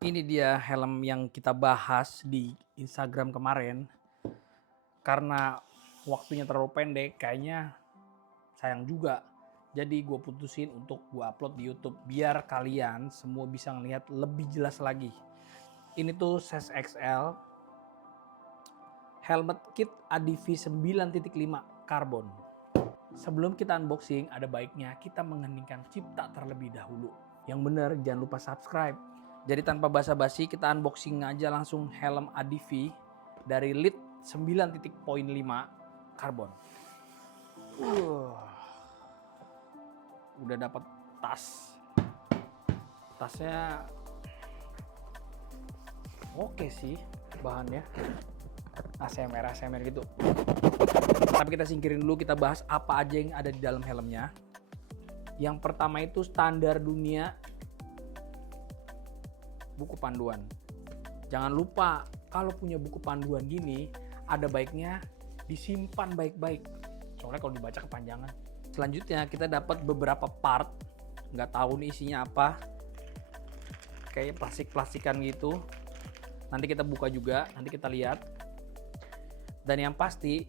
Ini dia helm yang kita bahas di Instagram kemarin. Karena waktunya terlalu pendek, kayaknya sayang juga. Jadi gue putusin untuk gue upload di YouTube biar kalian semua bisa ngelihat lebih jelas lagi. Ini tuh size XL helmet kit ADV 9.5 karbon. Sebelum kita unboxing, ada baiknya kita mengheningkan cipta terlebih dahulu. Yang bener, jangan lupa subscribe. Jadi tanpa basa-basi, kita unboxing aja langsung helm ADV dari LIT 9.5 karbon. Udah dapat tas. Tasnya oke sih bahannya. ASMR gitu. Tapi kita singkirin dulu, kita bahas apa aja yang ada di dalam helmnya. Yang pertama itu standar dunia, buku panduan. Jangan lupa kalau punya buku panduan gini, ada baiknya disimpan baik-baik. Soalnya kalau dibaca kepanjangan. Selanjutnya kita dapat beberapa part, nggak tahu nih isinya apa. Kayak plastik-plastikan gitu. Nanti kita buka juga, nanti kita lihat. Dan yang pasti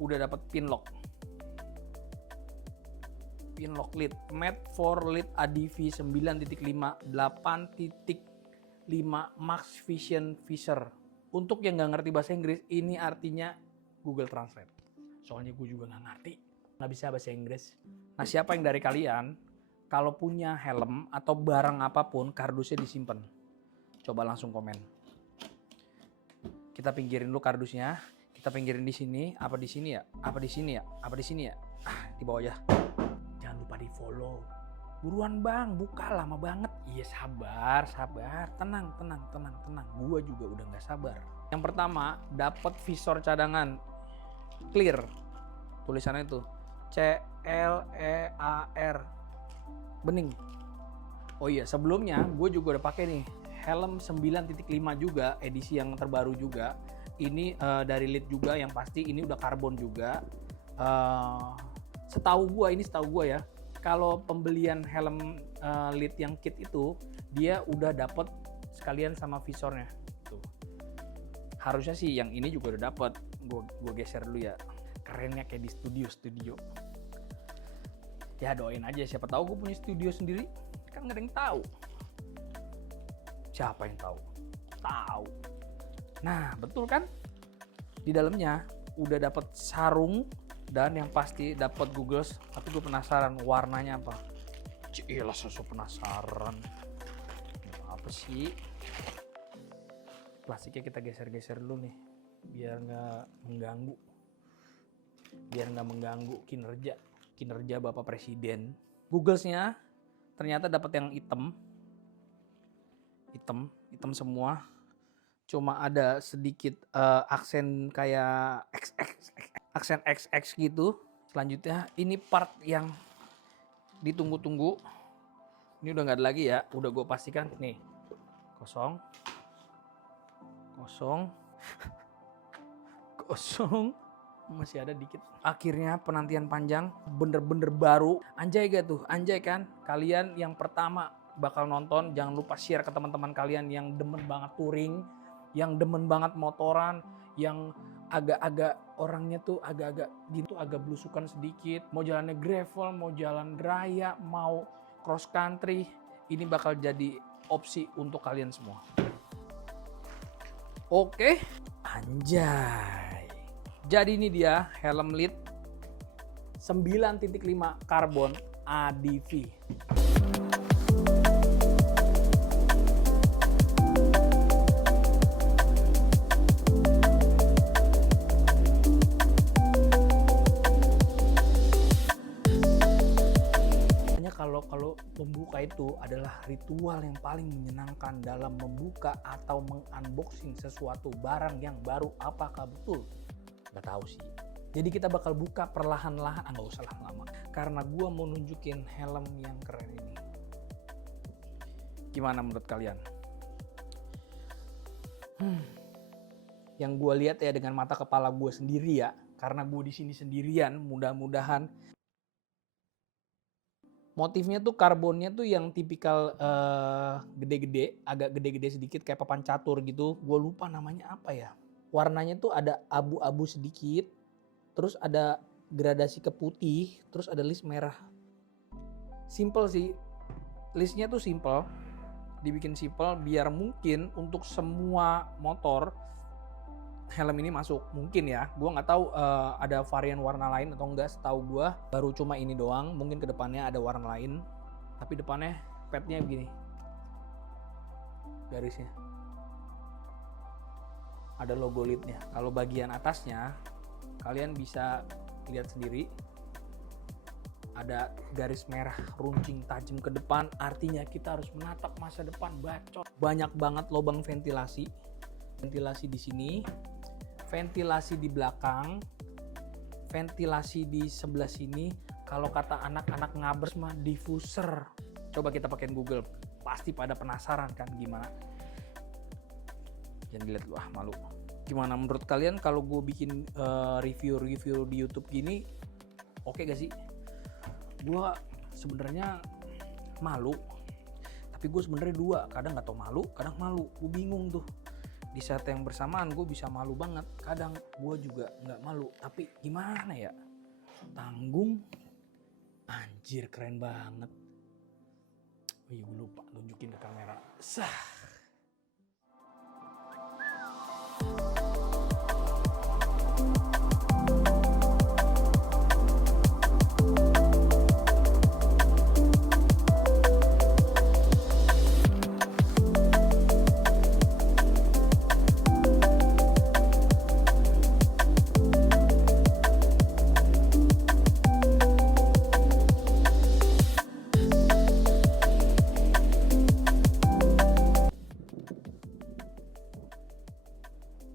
udah dapat pin lock LIT made for LIT ADV 9.5 8.5 Max Vision Fisher. Untuk yang nggak ngerti bahasa Inggris, ini artinya Google Translate. Soalnya gue juga nggak ngerti, nggak bisa bahasa Inggris. Nah, siapa yang dari kalian kalau punya helm atau barang apapun kardusnya disimpan? Coba langsung komen. Kita pinggirin dulu kardusnya. Kita pinggirin di sini, apa di sini ya? Apa di sini ya? Apa di sini ya? Di bawah aja. Jangan lupa di follow. Buruan bang, buka lama banget. Iya sabar. Tenang. Gua juga udah nggak sabar. Yang pertama, dapat visor cadangan clear. Tulisannya itu CLEAR. Bening. Oh iya, sebelumnya gue juga udah pakai nih helm 9.5 juga, edisi yang terbaru juga. Ini dari LIT juga, yang pasti ini udah karbon juga. Setahu gue ya, kalau pembelian helm LIT yang kit itu, dia udah dapet sekalian sama visornya. Tuh. Harusnya sih yang ini juga udah dapet. Gue geser dulu ya. Kerennya kayak di studio. Ya doain aja, siapa tahu gue punya studio sendiri, kan nggak ada yang tahu. Siapa yang tahu? Tahu. Nah, betul kan? Di dalamnya udah dapat sarung dan yang pasti dapat goggles. Tapi gue penasaran warnanya apa. Cilah, sosok penasaran. Apa sih? Plastiknya kita geser-geser dulu nih, biar nggak mengganggu kinerja Bapak Presiden. Googlesnya ternyata dapat yang hitam semua. Cuma ada sedikit aksen kayak aksen XX gitu. Selanjutnya ini part yang ditunggu-tunggu. Ini udah nggak ada lagi ya, udah gue pastikan nih. Kosong. Masih ada dikit. Akhirnya penantian panjang bener-bener baru. Anjay gak tuh? Anjay kan? Kalian yang pertama bakal nonton, jangan lupa share ke teman-teman kalian yang demen banget touring, yang demen banget motoran, yang agak-agak orangnya tuh agak-agak gitu, agak belusukan sedikit, mau jalannya gravel, mau jalan raya, mau cross country, ini bakal jadi opsi untuk kalian semua. Oke, anjay. Jadi ini dia helm LIT 9.5 karbon ADV. Kalau membuka itu adalah ritual yang paling menyenangkan dalam membuka atau mengunboxing sesuatu barang yang baru. Apakah betul? Nggak tahu sih. Jadi kita bakal buka perlahan-lahan, nggak usah lama-lama, karena gue mau nunjukin helm yang keren ini. Gimana menurut kalian? Yang gue lihat ya dengan mata kepala gue sendiri ya, karena gue di sini sendirian. Mudah-mudahan Motifnya tuh karbonnya tuh yang tipikal gede-gede, agak gede-gede sedikit kayak papan catur gitu. Gue lupa namanya apa ya. Warnanya tuh ada abu-abu sedikit, terus ada gradasi ke putih, terus ada list merah. Simple sih, listnya tuh simple, dibikin simple biar mungkin untuk semua motor helm ini masuk. Mungkin ya, gue nggak tahu ada varian warna lain atau enggak. Setahu gue baru cuma ini doang, mungkin kedepannya ada warna lain. Tapi depannya padnya begini garisnya, ada logo leadnya. Kalau bagian atasnya kalian bisa lihat sendiri, ada garis merah runcing tajam ke depan, artinya kita harus menatap masa depan. Bacot, banyak banget lubang ventilasi di sini, ventilasi di belakang, ventilasi di sebelah sini. Kalau kata anak-anak ngabers mah diffuser. Coba kita pakai Google, pasti pada penasaran kan gimana. Jangan dilihat lu, malu. Gimana menurut kalian kalau gue bikin review di YouTube gini, oke gak sih? Gue sebenarnya malu, tapi gue sebenarnya dua, kadang nggak tau malu, kadang malu. Gue bingung tuh. Di saat yang bersamaan gue bisa malu banget, kadang gue juga nggak malu. Tapi gimana ya? Tanggung, anjir keren banget. Oh iya, gue lupa nunjukin ke kamera. Sah.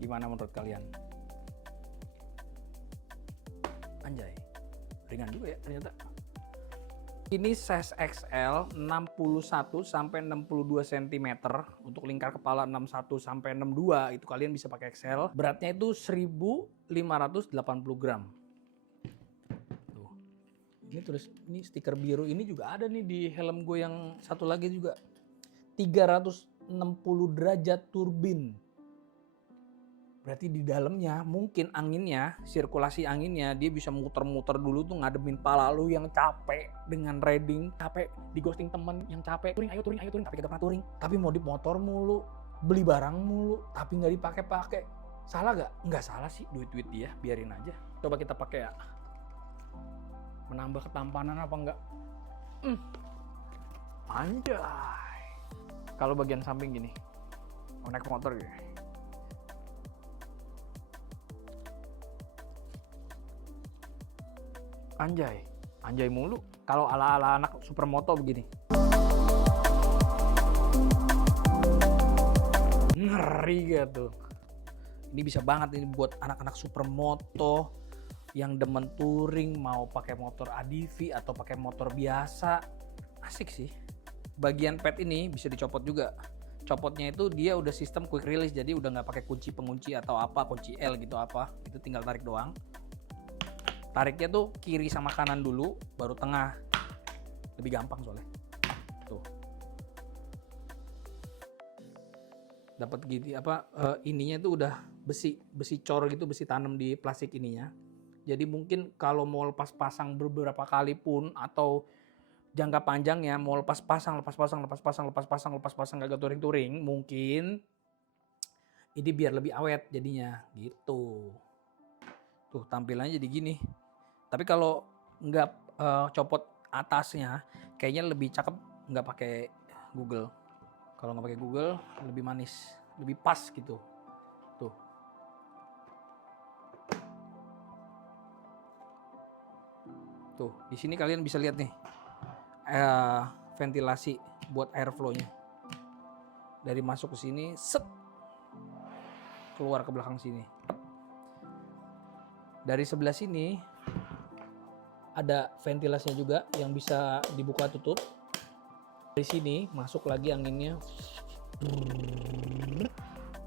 Gimana menurut kalian? Anjay, ringan juga ya ternyata. Ini size XL 61 sampai 62 cm, untuk lingkar kepala 61 sampai 62 itu kalian bisa pakai XL. Beratnya itu 1580 gram. Tuh. Ini tulis, ini stiker biru ini juga ada nih di helm gue yang satu lagi juga. 360 derajat turbin. Berarti di dalamnya mungkin anginnya, sirkulasi anginnya dia bisa muter-muter dulu tuh ngademin pala lu yang capek dengan riding, capek di ghosting temen yang capek, touring ayo touring, tapi kita pernah touring, tapi modif motor mulu, beli barang mulu, tapi nggak dipakai-pakai. Salah gak? Nggak salah sih, duit-duit dia, biarin aja. Coba kita pakai ya. Menambah ketampanan apa enggak? Anjay. Kalau bagian samping gini, mau naik motor gitu. Anjay mulu. Kalau ala-ala anak supermoto begini. Ngeri gak tuh. Ini bisa banget ini buat anak-anak supermoto yang demen touring, mau pakai motor ADV atau pakai motor biasa. Asik sih. Bagian pad ini bisa dicopot juga. Copotnya itu dia udah sistem quick release, jadi udah nggak pakai kunci pengunci atau apa, kunci L gitu apa. Itu tinggal tarik doang. Tariknya tuh kiri sama kanan dulu, baru tengah. Lebih gampang soalnya. Tuh. Dapat gitu ininya tuh udah besi cor gitu, besi tanam di plastik ininya. Jadi mungkin kalau mau lepas pasang beberapa kali pun atau jangka panjang ya, mau lepas pasang gagal touring, mungkin ini biar lebih awet jadinya gitu. Tuh tampilannya jadi gini. Tapi kalau nggak copot atasnya, kayaknya lebih cakep nggak pakai Google. Kalau nggak pakai Google lebih manis, lebih pas gitu. Tuh. Tuh, di sini kalian bisa lihat nih ventilasi buat airflow-nya. Dari masuk ke sini, set, keluar ke belakang sini. Dari sebelah sini ada ventilasinya juga yang bisa dibuka tutup. Dari sini masuk lagi anginnya,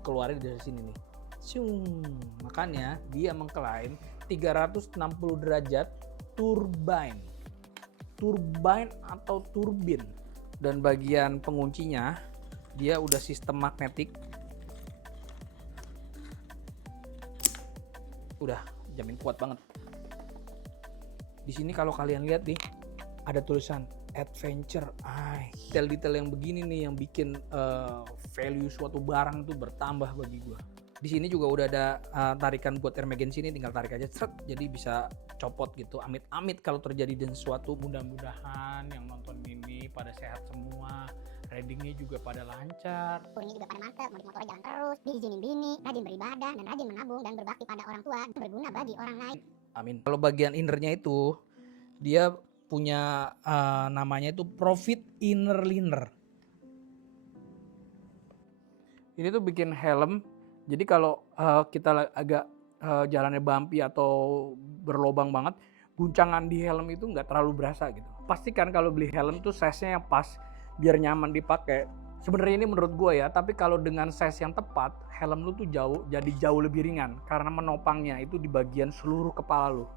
keluarin dari sini nih. Makanya dia mengklaim 360 derajat turbine. turbine atau turbin. Dan bagian penguncinya dia udah sistem magnetik. Udah jamin kuat banget. Di sini kalau kalian lihat nih ada tulisan adventure. Detail-detail yang begini nih yang bikin value suatu barang tuh bertambah bagi gua. Di sini juga udah ada tarikan buat emergency ini, tinggal tarik aja seret, jadi bisa copot gitu. Amit-amit kalau terjadi dan sesuatu, mudah-mudahan yang nonton ini pada sehat semua, readingnya juga pada lancar, Kurnya juga pada mantap, mudik motornya jalan terus, diizinin bini, rajin beribadah dan rajin menabung dan berbakti pada orang tua, berguna bagi orang lain. Amin. Kalau bagian innernya itu dia punya namanya itu profit inner liner. Ini tuh bikin helm. Jadi kalau kita agak jalannya bumpy atau berlobang banget, guncangan di helm itu nggak terlalu berasa gitu. Pastikan kalau beli helm tuh size-nya yang pas biar nyaman dipakai. Sebenarnya ini menurut gue ya, tapi kalau dengan size yang tepat, helm lu tuh jadi jauh lebih ringan karena menopangnya itu di bagian seluruh kepala lu.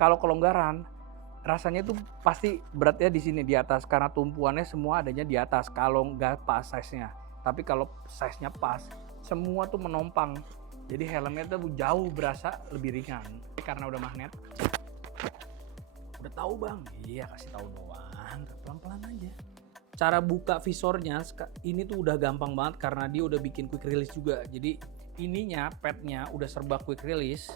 Kalau kelonggaran, rasanya tuh pasti beratnya di sini di atas karena tumpuannya semua adanya di atas kalau nggak pas size-nya. Tapi kalau size-nya pas, semua tuh menompang, jadi helmnya tuh jauh berasa lebih ringan karena udah magnet. Udah tahu bang? Iya, kasih tahu doang, pelan-pelan aja. Cara buka visornya ini tuh udah gampang banget karena dia udah bikin quick release juga. Jadi ininya padnya udah serba quick release,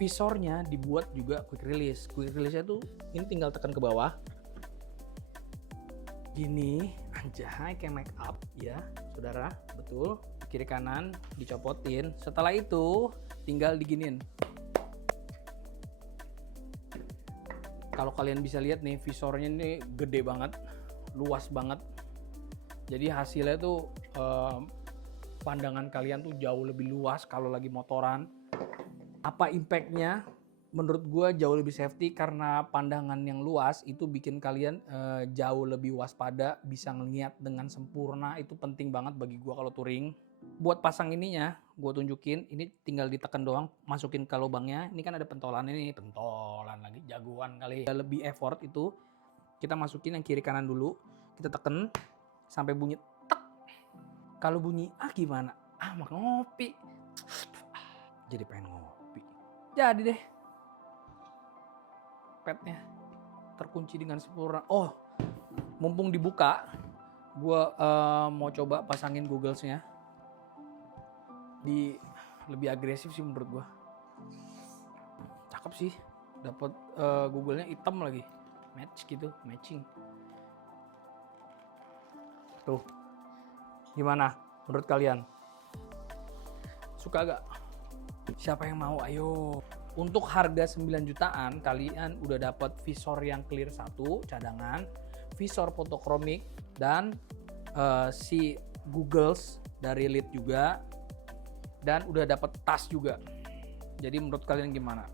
visornya dibuat juga quick release. Quick release-nya tuh ini tinggal tekan ke bawah gini, anjay kayak make up ya saudara, betul. Kiri kanan dicopotin, setelah itu tinggal diginin. Kalau kalian bisa lihat nih, visornya ini gede banget, luas banget, jadi hasilnya tuh pandangan kalian tuh jauh lebih luas kalau lagi motoran. Apa impactnya? Menurut gue jauh lebih safety karena pandangan yang luas itu bikin kalian jauh lebih waspada, bisa ngeliat dengan sempurna. Itu penting banget bagi gue kalau touring. Buat pasang ininya, gue tunjukin, ini tinggal ditekan doang, masukin ke lubangnya. Ini kan ada pentolan ini, pentolan lagi, jagoan kali. Lebih effort itu, kita masukin yang kiri kanan dulu, kita tekan sampai bunyi tek. Kalau bunyi gimana? Mau ngopi. Jadi pengen ngopi. Jadi deh. Padnya terkunci dengan sempurna. Oh, mumpung dibuka, gue mau coba pasangin Googlesnya. Lebih agresif sih menurut gue. Cakep sih, dapat Googlenya hitam lagi, match gitu, matching. Tuh, gimana menurut kalian? Suka gak? Siapa yang mau? Ayo. Untuk harga 9 jutaan kalian udah dapat visor yang clear 1 cadangan, visor fotokromik, dan si Googles dari Lead juga, dan udah dapat tas juga. Jadi menurut kalian gimana?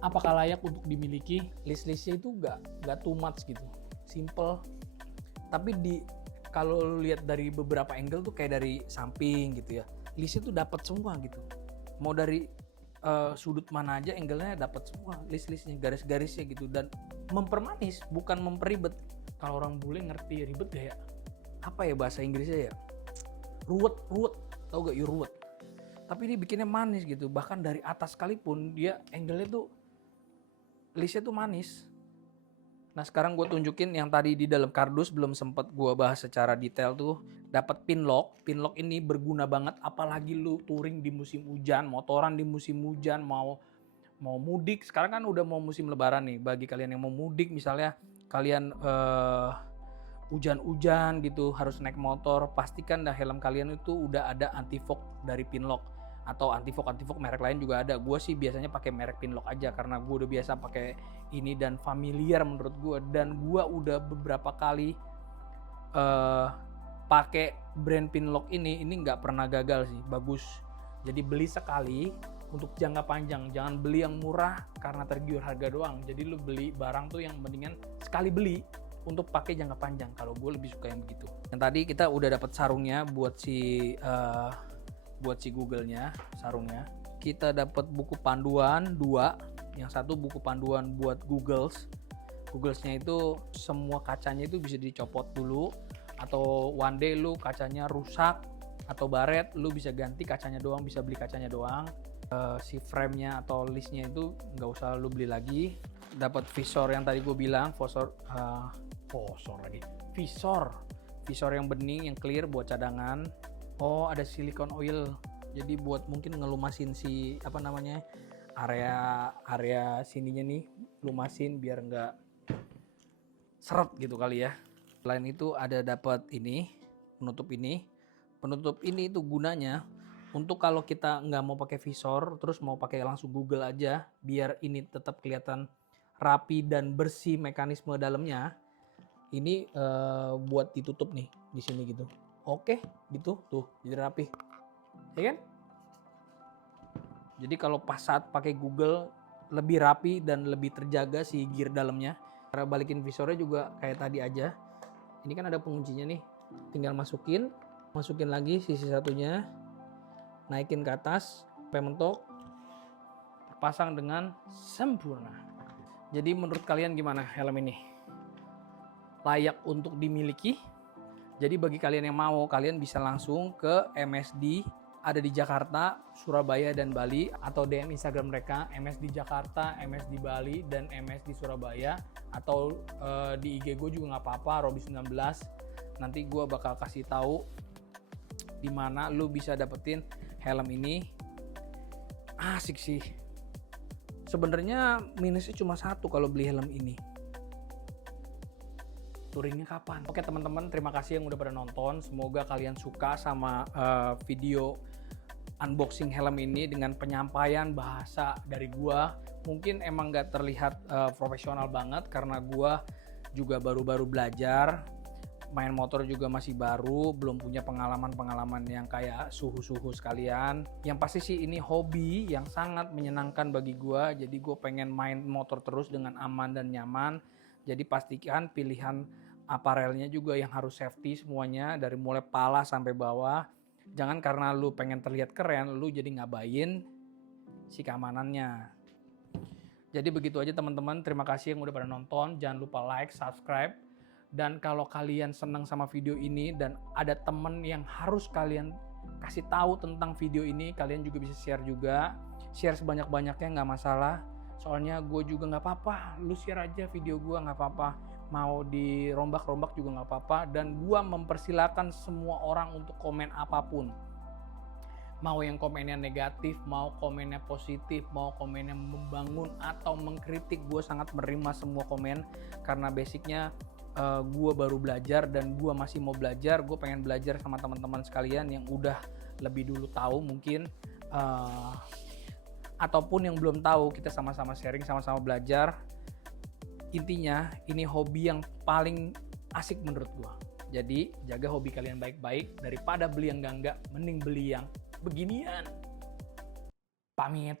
Apakah layak untuk dimiliki? List-listnya itu nggak too much gitu, simple. Tapi kalau lihat dari beberapa angle tuh kayak dari samping gitu ya, listnya tuh dapat semua gitu. Mau dari sudut mana aja angle-nya dapat semua, list-listnya, garis-garisnya gitu, dan mempermanis bukan memperibet. Kalau orang bule ngerti ribet gak ya? Apa ya bahasa Inggrisnya ya? Ruwet, tau gak you ruwet? Tapi ini bikinnya manis gitu, bahkan dari atas sekalipun dia angle-nya tuh listnya tuh manis. Nah sekarang gue tunjukin yang tadi di dalam kardus belum sempet gue bahas secara detail tuh. Dapat pin lock ini berguna banget apalagi lu touring di musim hujan, motoran di musim hujan, mau mudik. Sekarang kan udah mau musim lebaran nih, bagi kalian yang mau mudik misalnya kalian hujan-hujan gitu harus naik motor, pastikan dah helm kalian itu udah ada anti fog dari pin lock, atau anti fog merek lain juga ada. Gue sih biasanya pakai merek pin lock aja karena gue udah biasa pakai ini dan familiar menurut gue, dan gue udah beberapa kali pakai brand Pinlock ini nggak pernah gagal sih, bagus. Jadi beli sekali untuk jangka panjang, jangan beli yang murah karena tergiur harga doang. Jadi lu beli barang tuh yang mendingan sekali beli untuk pakai jangka panjang. Kalau gue lebih suka yang begitu. Dan tadi kita udah dapat sarungnya buat si Google-nya, sarungnya. Kita dapat buku panduan 2, yang satu buku panduan buat Googles, Googles-nya itu semua kacanya itu bisa dicopot dulu, atau one day lu kacanya rusak atau baret, lu bisa ganti kacanya doang, bisa beli kacanya doang. Si frame-nya atau listnya itu nggak usah lu beli lagi. Dapat visor yang tadi gue bilang, visor yang bening, yang clear buat cadangan. Oh, ada silicone oil, jadi buat mungkin ngelumasin si area sininya nih, lumasin biar nggak seret gitu kali ya. Selain itu ada dapat penutup ini itu gunanya untuk kalau kita nggak mau pakai visor, terus mau pakai langsung Google aja, biar ini tetap kelihatan rapi dan bersih mekanisme dalamnya. Ini buat ditutup nih di sini gitu. Oke, gitu tuh jadi rapi, ya kan? Jadi kalau pas saat pakai Google lebih rapi dan lebih terjaga si gear dalamnya. Cara balikin visornya juga kayak tadi aja. Ini kan ada penguncinya nih, tinggal masukin lagi sisi satunya, naikin ke atas sampai mentok, pasang dengan sempurna. Jadi menurut kalian gimana helm ini? Layak untuk dimiliki? Jadi bagi kalian yang mau, kalian bisa langsung ke MSD, ada di Jakarta, Surabaya, dan Bali, atau DM Instagram mereka, MSD Jakarta, MSD Bali, dan MSD Surabaya, atau di IG gue juga nggak apa-apa, Robi19. Nanti gue bakal kasih tahu di mana lu bisa dapetin helm ini. Asik sih. Sebenarnya minusnya cuma satu kalau beli helm ini. Touringnya kapan? Oke teman-teman, terima kasih yang udah pada nonton. Semoga kalian suka sama video unboxing helm ini dengan penyampaian bahasa dari gua. Mungkin emang gak terlihat profesional banget karena gua juga baru-baru belajar. Main motor juga masih baru, belum punya pengalaman-pengalaman yang kayak suhu-suhu sekalian. Yang pasti sih ini hobi yang sangat menyenangkan bagi gua. Jadi gua pengen main motor terus dengan aman dan nyaman. Jadi pastikan pilihan aparelnya juga yang harus safety semuanya, dari mulai pala sampai bawah. Jangan karena lu pengen terlihat keren, lu jadi ngabain si keamanannya. Jadi begitu aja teman-teman, terima kasih yang udah pada nonton. Jangan lupa like, subscribe. Dan kalau kalian senang sama video ini dan ada temen yang harus kalian kasih tahu tentang video ini, kalian juga bisa share juga. Share sebanyak-banyaknya nggak masalah. Soalnya gue juga nggak apa-apa, lu share aja video gue nggak apa-apa, mau dirombak-rombak juga nggak apa-apa, dan gue mempersilahkan semua orang untuk komen apapun, mau yang komennya negatif, mau komennya positif, mau komennya membangun atau mengkritik, gue sangat menerima semua komen, karena basicnya gue baru belajar dan gue masih mau belajar. Gue pengen belajar sama teman-teman sekalian yang udah lebih dulu tahu mungkin, ataupun yang belum tahu, kita sama-sama sharing, sama-sama belajar. Intinya ini hobi yang paling asik menurut gua. Jadi jaga hobi kalian baik-baik, daripada beli yang enggak, mending beli yang beginian. Pamit.